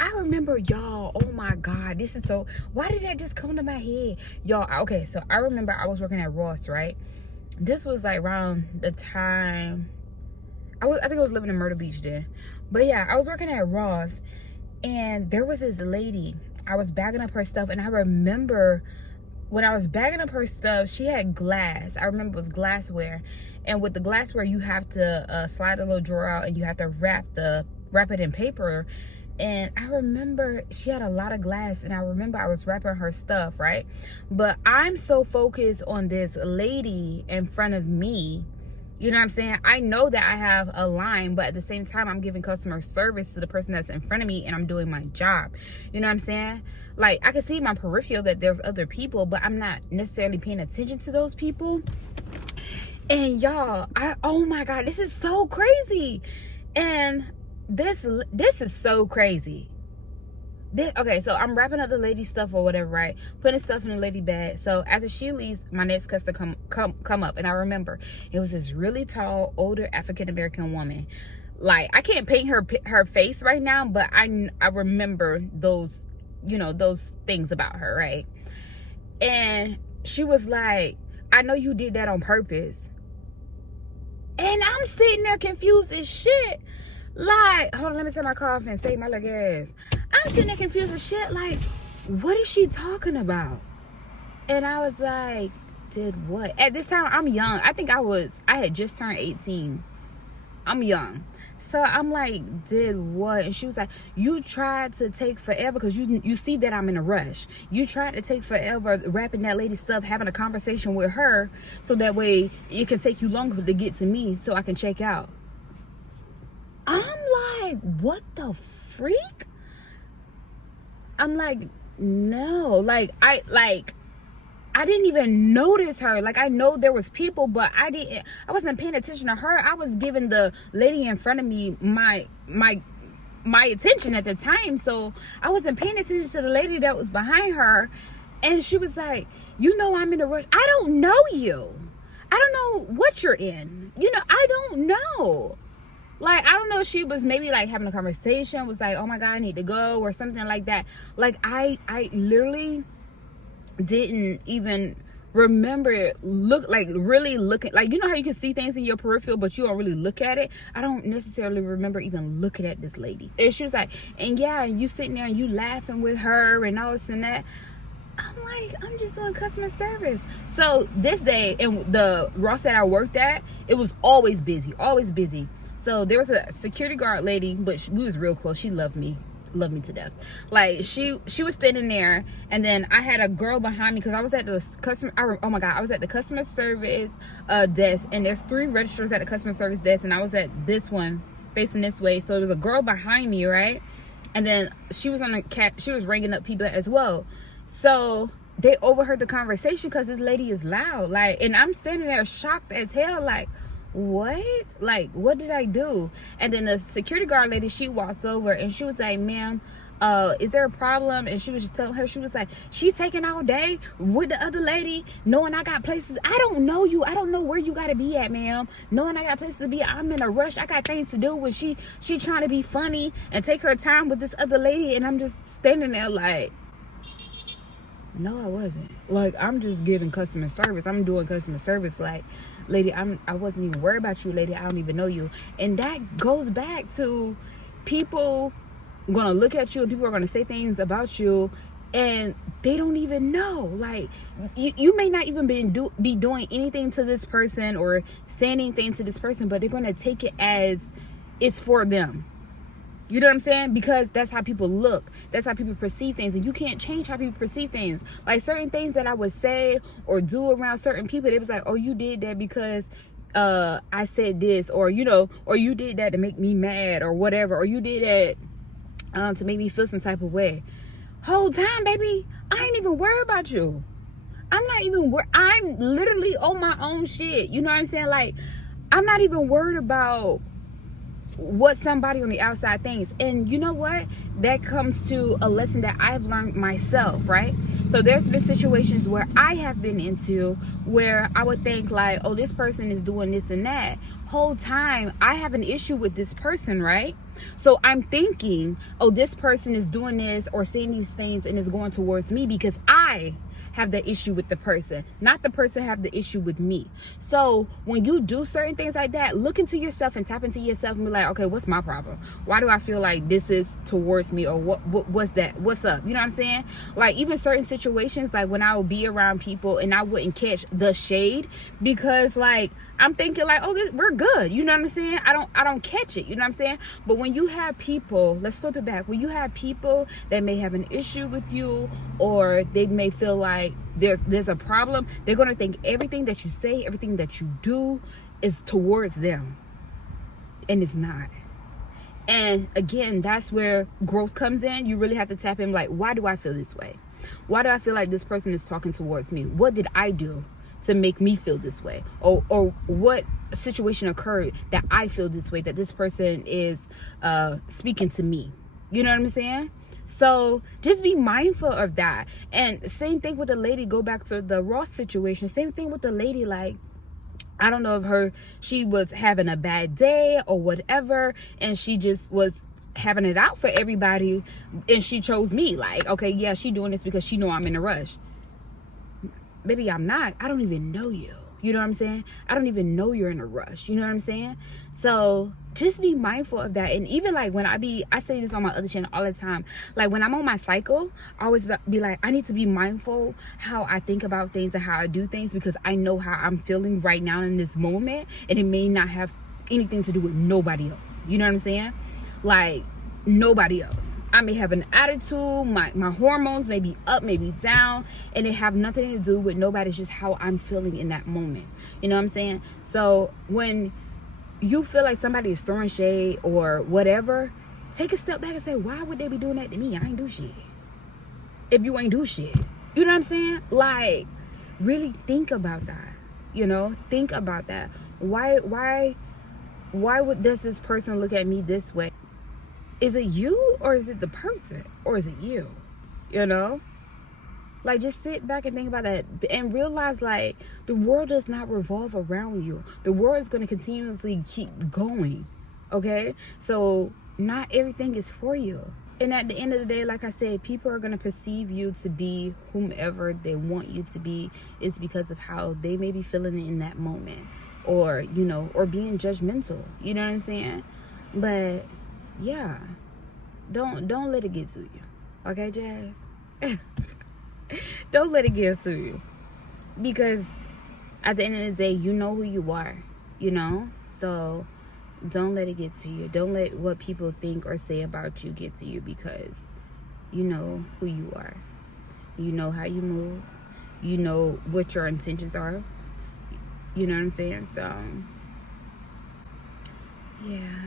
I remember, y'all, oh my God, this is so, why did that just come to my head? Y'all, okay, so I remember I was working at Ross, right? This was like around the time, I think I was living in Myrtle Beach then. But yeah, I was working at Ross, and there was this lady. I was bagging up her stuff, and I remember when I was bagging up her stuff, she had glass. I remember it was glassware. And with the glassware, you have to slide the little drawer out, and you have to wrap it in paper. And I remember she had a lot of glass, and I remember I was wrapping her stuff, right? But I'm so focused on this lady in front of me. You know what I'm saying? I know that I have a line, but at the same time, I'm giving customer service to the person that's in front of me, and I'm doing my job. You know what I'm saying? Like, I can see in my peripheral that there's other people, but I'm not necessarily paying attention to those people. And y'all, oh my God, this is so crazy. And this is so crazy. Okay, so I'm wrapping up the lady stuff or whatever, right? Putting stuff in the lady bag. So after she leaves, my next customer come up, and I remember it was this really tall, older African-American woman. Like, I can't paint her face right now, but I remember those, you know, those things about her, right? And she was like, I know you did that on purpose. And I'm sitting there confused as shit. Like, hold on, let me take my car off and save my little gas. I'm sitting there confused as shit. Like, what is she talking about? And I was like, did what? At this time, I'm young. I think I had just turned 18. I'm young. So I'm like, did what? And she was like, you tried to take forever because you see that I'm in a rush. You tried to take forever wrapping that lady's stuff, having a conversation with her, so that way it can take you longer to get to me so I can check out. I'm like, what the freak? I'm like, no. Like, I didn't even notice her. Like, I know there was people, but I wasn't paying attention to her. I was giving the lady in front of me my attention at the time. So I wasn't paying attention to the lady that was behind her. And she was like, you know, I'm in a rush. I don't know you. I don't know what you're in. You know, I don't know. Like, I don't know if she was maybe like having a conversation, was like, oh my God, I need to go, or something like that. Like, I literally didn't even remember really looking. Like, you know how you can see things in your peripheral, but you don't really look at it? I don't necessarily remember even looking at this lady. And she was like, and yeah, you sitting there and you laughing with her and all this and that. I'm like, I'm just doing customer service. So this day, in the Ross that I worked at, it was always busy, always busy. So there was a security guard lady, but we was real close. She loved me to death. Like, she was standing there, and then I had a girl behind me because I was at the I was at the customer service desk, and there's 3 registers at the customer service desk, and I was at this one facing this way. So there was a girl behind me, right? And then she was she was ringing up people as well. So they overheard the conversation because this lady is loud. Like, and I'm standing there shocked as hell, like, what? Like, what did I do? And then the security guard lady, she walks over and she was like, ma'am, is there a problem? And she was just telling her, she was like, she's taking all day with the other lady, knowing I got places. I don't know you. I don't know where you got to be at, ma'am. Knowing I got places to be. I'm in a rush. I got things to do. When she trying to be funny and take her time with this other lady. And I'm just standing there like, no, I wasn't. Like, I'm just giving customer service. I'm doing customer service. Like, lady, I wasn't even worried about you, lady. I don't even know you. And that goes back to people gonna look at you and people are gonna say things about you and they don't even know. Like, you may not even be doing anything to this person or saying anything to this person, but they're gonna take it as it's for them. You know what I'm saying? Because that's how people look. That's how people perceive things. And you can't change how people perceive things. Like, certain things that I would say or do around certain people, they was like, oh, you did that because I said this, or, you know, or you did that to make me mad or whatever, or you did that to make me feel some type of way. Whole time, baby, I ain't even worried about you. I'm not even I'm literally on my own shit. You know what I'm saying? Like, I'm not even worried about what somebody on the outside thinks. And you know what? That comes to a lesson that I've learned myself, right? So there's been situations where I have been into where I would think like, oh, this person is doing this and that. Whole time I have an issue with this person, right? So I'm thinking, oh, this person is doing this or saying these things and is going towards me because I have the issue with the person, not the person have the issue with me. So when you do certain things like that, look into yourself and tap into yourself and be like, okay, what's my problem? Why do I feel like this is towards me? Or what's that? What's up? You know what I'm saying? Like even certain situations, like when I would be around people and I wouldn't catch the shade because like I'm thinking like, oh, we're good. You know what I'm saying? I don't catch it. You know what I'm saying? But when you have people, let's flip it back. When you have people that may have an issue with you, or they may feel like there's a problem, they're going to think everything that you say, everything that you do is towards them. And it's not. And again, that's where growth comes in. You really have to tap in like, why do I feel this way? Why do I feel like this person is talking towards me? What did I do to make me feel this way? Or what situation occurred that I feel this way, that this person is speaking to me? You know what I'm saying? So just be mindful of that. And same thing with the lady, go back to the Ross situation. Same thing with the lady, like, I don't know if she was having a bad day or whatever, and she just was having it out for everybody, and she chose me. Like, okay, yeah, she doing this because she know I'm in a rush. Baby, I'm not. I don't even know you. You know what I'm saying? I don't even know you're in a rush. You know what I'm saying? So just be mindful of that. And even like when I say this on my other channel all the time, like when I'm on my cycle, I always be like, I need to be mindful how I think about things and how I do things, because I know how I'm feeling right now in this moment, and it may not have anything to do with nobody else. You know what I'm saying? Like nobody else. I may have an attitude, my hormones may be up, may be down, and it have nothing to do with nobody. It's just how I'm feeling in that moment. You know what I'm saying? So when you feel like somebody is throwing shade or whatever, take a step back and say, why would they be doing that to me? I ain't do shit. If you ain't do shit. You know what I'm saying? Like, really think about that. You know? Think about that. Why does this person look at me this way? Is it you, or is it the person, or is it you? You know? Like, just sit back and think about that and realize, like, the world does not revolve around you. The world is going to continuously keep going, okay? So not everything is for you. And at the end of the day, like I said, people are going to perceive you to be whomever they want you to be. It's because of how they may be feeling in that moment, or, you know, or being judgmental. You know what I'm saying? But yeah, don't let it get to you, okay, Jazz? Don't let it get to you, because at the end of the day, you know who you are, you know? So don't let it get to you. Don't let what people think or say about you get to you, because you know who you are. You know how you move. You know what your intentions are. You know what I'm saying? So yeah.